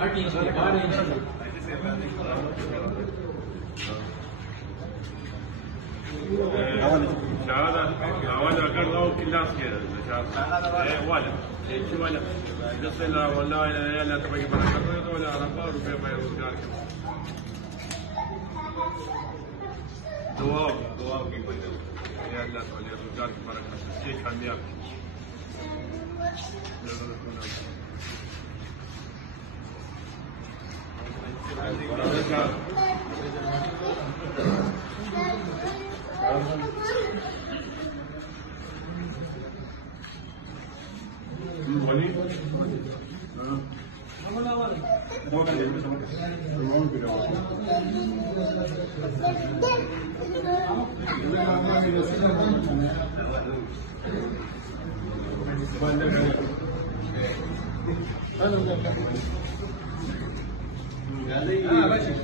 8 इंच की 12 इंच की هذا قرضوا كل الناس كذا ولا شو ولا يصل ولا لا تبقى بركه ولا ربار وما يرجع دواء يقول يا لا ولا يرجع بركه شيء خليها ماشي